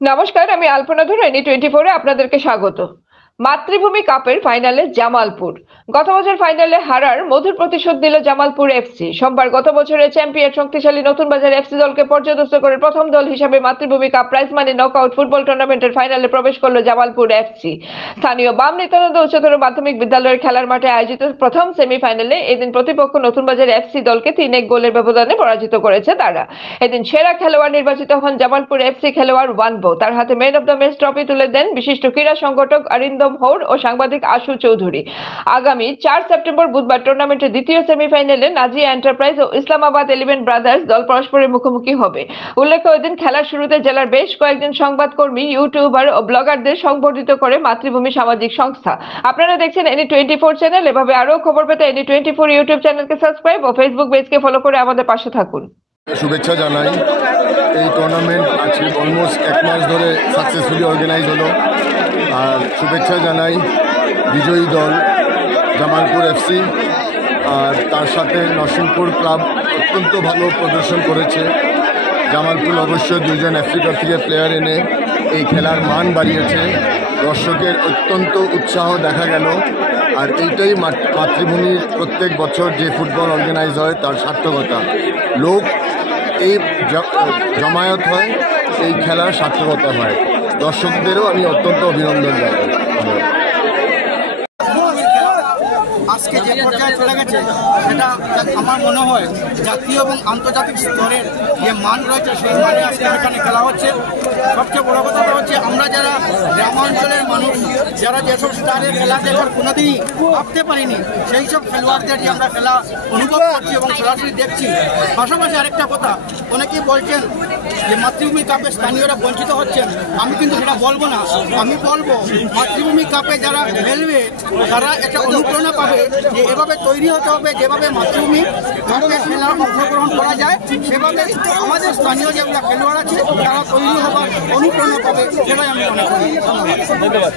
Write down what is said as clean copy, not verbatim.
নমস্কার, আমি আলপনা ধর এনি 24-এ আপনাদেরকে স্বাগত। মাতৃভূমি কাপের ফাইনালে জামালপুর গত বছর ফাইনালে হারার মধুর প্রতিশোধ দিল জামালপুর এফসি। সোমবার গত বছরের চ্যাম্পিয়ন শক্তিশালী নতুন বাজার এফসি দলকে পর্যদস্ত করে প্রথম দল হিসেবে মাতৃভূমি cup prize money knockout football টুর্নামেন্টের ফাইনালে প্রবেশ করল জামালপুর এফসি। স্থানীয় বাম নিত্যানন্দ উচ্চতর মাধ্যমিক বিদ্যালয়ের খেলার মাঠে আয়োজিত প্রথম সেমিফাইনালে এদিন প্রতিপক্ষ নতুন বাজার এফসি দলকে 3-1 গোলের ব্যবধানে পরাজিত করেছে তারা। এদিন সেরা খেলোয়াড় নির্বাচিত হন জামালপুর এফসি খেলোয়াড় ওয়ানবো। তার হাতে man of the match trophy তুলে দেন বিশিষ্ট ক্রীড়া সংগঠক অরিন্দম হৌর ও সাংবাদিক আশু চৌধুরী। আগামী 4 সেপ্টেম্বর বুধবার টুর্নামেন্টের দ্বিতীয় সেমিফাইনালে নাজিয়া এন্টারপ্রাইজ ও ইসলামাবাদ 11 ব্রাদার্স দল পরস্পরের মুখোমুখি হবে। উল্লেখ্য, এদিন খেলার শুরুতে জেলার বেশ কয়েকজন সংবাদকর্মী, ইউটিউবার ও ব্লগারদের সংবর্ধিত করে মাতৃভূমি সামাজিক সংস্থা। আপনারা দেখছেন এনি 24 চ্যানেল। এভাবে আরো খবর পেতে এনি 24 ইউটিউব চ্যানেলকে সাবস্ক্রাইব ও ফেসবুক পেজকে ফলো করে আমাদের পাশে থাকুন। শুভেচ্ছা জানাই। এই টুর্নামেন্ট আজকে অলমোস্ট 1 মাস ধরে সাকসেসফুলি অর্গানাইজ হলো। আর শুভেচ্ছা জানাই বিজয়ী দল জামালপুর এফসি, আর তার সাথে নরসিংপুর ক্লাব অত্যন্ত ভালো প্রদর্শন করেছে। জামালপুর অবশ্য 2 জন আফ্রিকা থেকে প্লেয়ার এনে এই খেলার মান বাড়িয়েছে। দর্শকের অত্যন্ত উৎসাহ দেখা গেল। আর এইটাই মাতৃভূমির প্রত্যেক বছর যে ফুটবল অর্গানাইজ হয় তার সার্থকতা। লোক এই জমায়েত হয়, এই খেলার সার্থকতা হয়। দর্শকদেরও আমি অত্যন্ত অভিনন্দন জানাই। আজকে যে পর্যায়ে চলে গেছে সেটা আমার মনে হয় জাতীয় এবং আন্তর্জাতিক স্তরের যে মান রয়েছে সেই মানে আজকে এখানে খেলা হচ্ছে। সবচেয়ে বড় কথাটা হচ্ছে আমরা যারা গ্রামাঞ্চলের মানুষ, যারা যেসব স্টারের খেলা দেখার কোনোদিনই ভাবতে পারিনি, সেই সব খেলোয়াড়দের যে আমরা খেলা অনুভব করছি এবং সরাসরি দেখছি। পাশাপাশি আরেকটা কথা, অনেকেই বলছেন যে মাতৃভূমি কাপে স্থানীয়রা বঞ্চিত হচ্ছেন। আমি কিন্তু সেটা বলবো না, আমি বলবো মাতৃভূমি কাপে যারা খেলবে তারা একটা অনুপ্রেরণা পাবে যে এভাবে তৈরি হতে হবে, যেভাবে মাতৃভূমি কাপে খেলার অংশগ্রহণ করা যায় সেভাবে আমাদের স্থানীয় যেগুলো খেলোয়াড় আছে তারা তৈরি হবার অনুপ্রেরণা পাবে, সেটাই আমি মনে করি। ধন্যবাদ।